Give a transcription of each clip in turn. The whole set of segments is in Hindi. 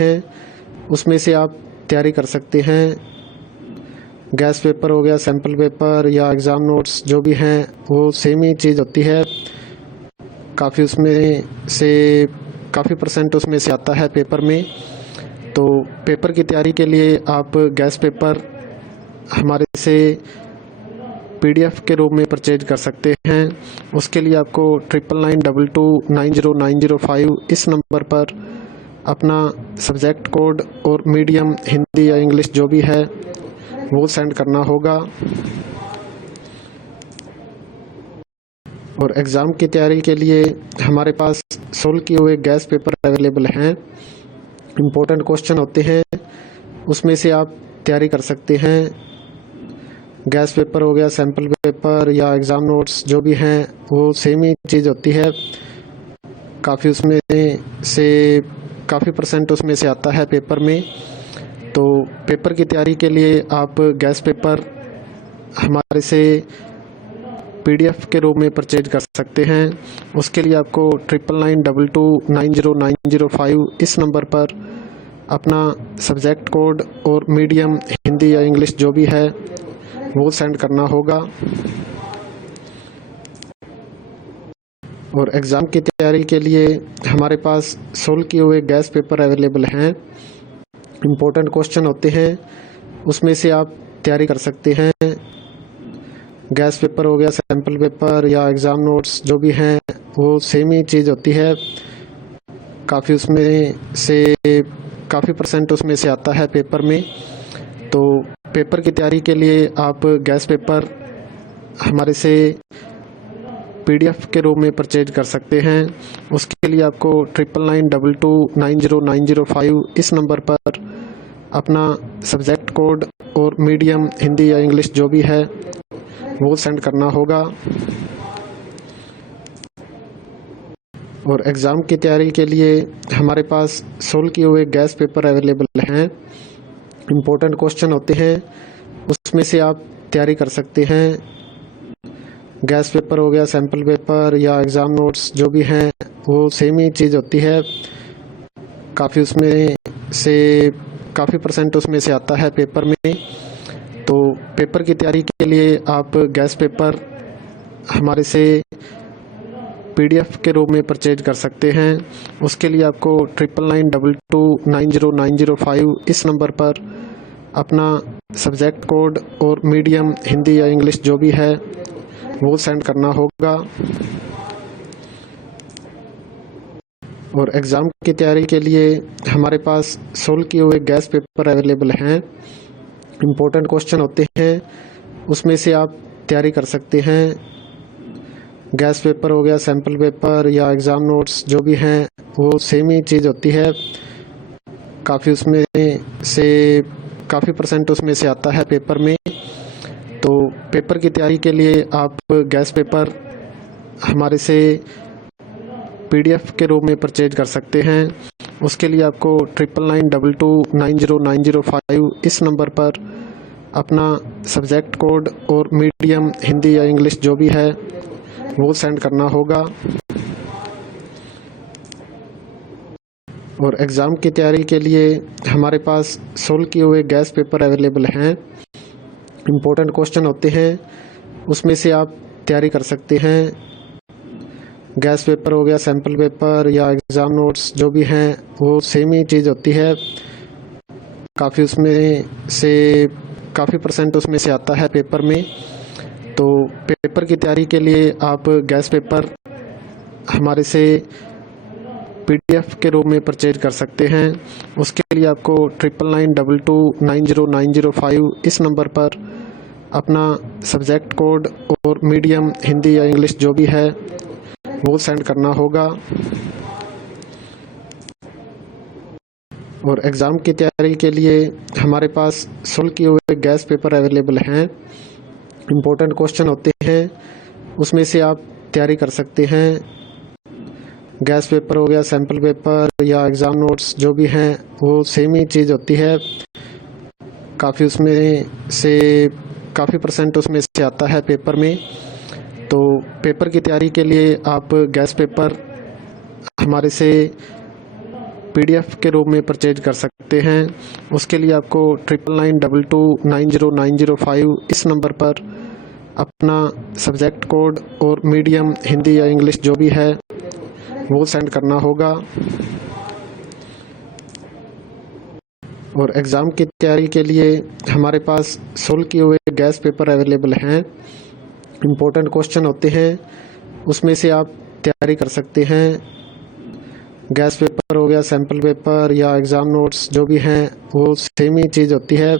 हैं उसमें से आप तैयारी कर सकते हैं। गैस पेपर हो गया, सैम्पल पेपर या एग्ज़ाम नोट्स जो भी हैं वो सेम ही चीज़ होती है। काफ़ी परसेंट उसमें से आता है पेपर में। तो पेपर की तैयारी के लिए आप गैस पेपर हमारे से PDF के रूप में परचेज कर सकते हैं। उसके लिए आपको 9992290905 इस नंबर पर अपना सब्जेक्ट कोड और मीडियम हिंदी या इंग्लिश जो भी है वो सेंड करना होगा। और एग्ज़ाम की तैयारी के लिए हमारे पास सोल्व किए हुए गैस पेपर अवेलेबल हैं। इम्पोर्टेंट क्वेश्चन होते हैं उसमें से आप तैयारी कर सकते हैं। गैस पेपर हो गया, सैम्पल पेपर या एग्ज़ाम नोट्स जो भी हैं वो सेम ही चीज़ होती है। काफ़ी परसेंट उसमें से आता है पेपर में। तो पेपर की तैयारी के लिए आप गैस पेपर हमारे से PDF के रूप में परचेज कर सकते हैं। उसके लिए आपको 9992290905 इस नंबर पर अपना सब्जेक्ट कोड और मीडियम हिंदी या इंग्लिश जो भी है वो सेंड करना होगा। और एग्ज़ाम की तैयारी के लिए हमारे पास सोल्व किए हुए गैस पेपर अवेलेबल हैं। इम्पोर्टेंट क्वेश्चन होते हैं उसमें से आप तैयारी कर सकते हैं। गैस पेपर हो गया, सैम्पल पेपर या एग्ज़ाम नोट्स जो भी हैं वो सेम ही चीज़ होती है। काफ़ी परसेंट उसमें से आता है पेपर में। तो पेपर की तैयारी के लिए आप गैस पेपर हमारे से PDF के रूप में परचेज कर सकते हैं। उसके लिए आपको 9992290905 इस नंबर पर अपना सब्जेक्ट कोड और मीडियम हिंदी या इंग्लिश जो भी है वो सेंड करना होगा। और एग्ज़ाम की तैयारी के लिए हमारे पास सोल्व किए हुए गैस पेपर अवेलेबल हैं। इम्पोर्टेंट क्वेश्चन होते हैं उसमें से आप तैयारी कर सकते हैं। गैस पेपर हो गया, सैम्पल पेपर या एग्ज़ाम नोट्स जो भी हैं वो सेम ही चीज़ होती है। काफ़ी परसेंट उसमें से आता है पेपर में। तो पेपर की तैयारी के लिए आप गैस पेपर हमारे से PDF के रूप में परचेज कर सकते हैं। उसके लिए आपको 9992290905 इस नंबर पर अपना सब्जेक्ट कोड और मीडियम हिंदी या इंग्लिश जो भी है वो सेंड करना होगा। और एग्ज़ाम की तैयारी के लिए हमारे पास सोल्व किए हुए गैस पेपर अवेलेबल हैं। इम्पोर्टेंट क्वेश्चन होते हैं उसमें से आप तैयारी कर सकते हैं। गैस पेपर हो गया, सैम्पल पेपर या एग्ज़ाम नोट्स जो भी हैं वो सेम ही चीज़ होती है। काफ़ी परसेंट उसमें से आता है पेपर में। तो पेपर की तैयारी के लिए आप गैस पेपर हमारे से PDF के रूप में परचेज कर सकते हैं। उसके लिए आपको 9992290905 इस नंबर पर अपना सब्जेक्ट कोड और मीडियम हिंदी या इंग्लिश जो भी है वो सेंड करना होगा। और एग्ज़ाम की तैयारी के लिए हमारे पास सोल्व किए हुए गैस पेपर अवेलेबल हैं। इम्पोर्टेंट क्वेश्चन होते हैं उसमें से आप तैयारी कर सकते हैं। गैस पेपर हो गया, सैम्पल पेपर या एग्ज़ाम नोट्स जो भी हैं वो सेम ही चीज़ होती है। काफ़ी परसेंट उसमें से आता है पेपर में। तो पेपर की तैयारी के लिए आप गैस पेपर हमारे से PDF के रूप में परचेज कर सकते हैं। उसके लिए आपको 9992290905 इस नंबर पर अपना सब्जेक्ट कोड और मीडियम हिंदी या इंग्लिश जो भी है वो सेंड करना होगा। और एग्ज़ाम की तैयारी के लिए हमारे पास सोल्व किए हुए गैस पेपर अवेलेबल हैं। इम्पोर्टेंट क्वेश्चन होते हैं उसमें से आप तैयारी कर सकते हैं। गैस पेपर हो गया, सैम्पल पेपर या एग्ज़ाम नोट्स जो भी हैं वो सेम ही चीज़ होती है। काफ़ी परसेंट उसमें से आता है पेपर में। तो पेपर की तैयारी के लिए आप गैस पेपर हमारे से PDF के रूप में परचेज कर सकते हैं। उसके लिए आपको 9992290905 इस नंबर पर अपना सब्जेक्ट कोड और मीडियम हिंदी या इंग्लिश जो भी है वो सेंड करना होगा। और एग्ज़ाम की तैयारी के लिए हमारे पास सोल्व किए हुए गैस पेपर अवेलेबल हैं। इम्पोर्टेंट क्वेश्चन होते हैं, उसमें से आप तैयारी कर सकते हैं। गैस पेपर हो गया, सैम्पल पेपर या एग्ज़ाम नोट्स जो भी हैं वो सेम ही चीज़ होती है।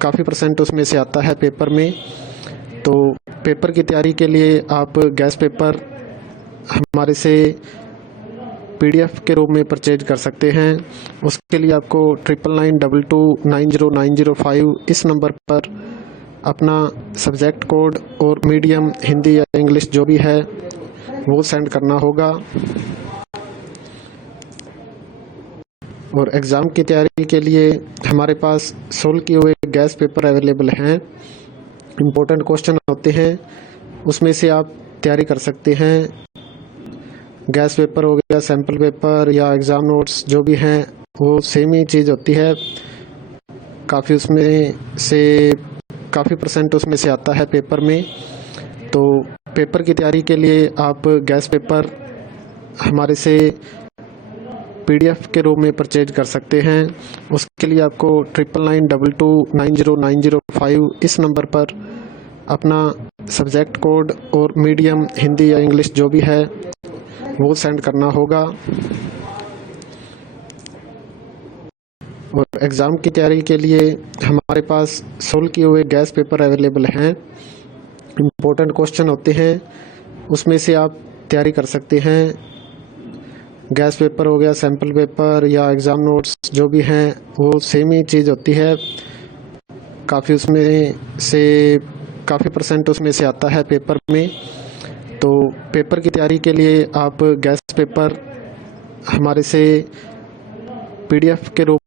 काफ़ी परसेंट उसमें से आता है पेपर में। तो पेपर की तैयारी के लिए आप गैस पेपर हमारे से PDF के रूप में परचेज कर सकते हैं। उसके लिए आपको 9992290905 इस नंबर पर अपना सब्जेक्ट कोड और मीडियम हिंदी या इंग्लिश जो भी है वो सेंड करना होगा। और एग्ज़ाम की तैयारी के लिए हमारे पास सोल्व किए हुए गैस पेपर अवेलेबल हैं। इम्पोर्टेंट क्वेश्चन होते हैं, उसमें से आप तैयारी कर सकते हैं। गैस पेपर हो गया, सैम्पल पेपर या एग्ज़ाम नोट्स जो भी हैं वो सेम ही चीज़ होती है। काफ़ी परसेंट उसमें से आता है पेपर में। तो पेपर की तैयारी के लिए आप गैस पेपर हमारे से PDF के रूप में परचेज कर सकते हैं। उसके लिए आपको 9992290905 इस नंबर पर अपना सब्जेक्ट कोड और मीडियम हिंदी या इंग्लिश जो भी है वो सेंड करना होगा। और एग्ज़ाम की तैयारी के लिए हमारे पास सोल्व किए हुए गैस पेपर अवेलेबल हैं। इम्पोर्टेंट क्वेश्चन होते हैं, उसमें से आप तैयारी कर सकते हैं। गैस पेपर हो गया, सैम्पल पेपर या एग्ज़ाम नोट्स जो भी हैं वो सेम ही चीज़ होती है। काफ़ी परसेंट उसमें से आता है पेपर में। तो पेपर की तैयारी के लिए आप गैस पेपर हमारे से PDF के रूप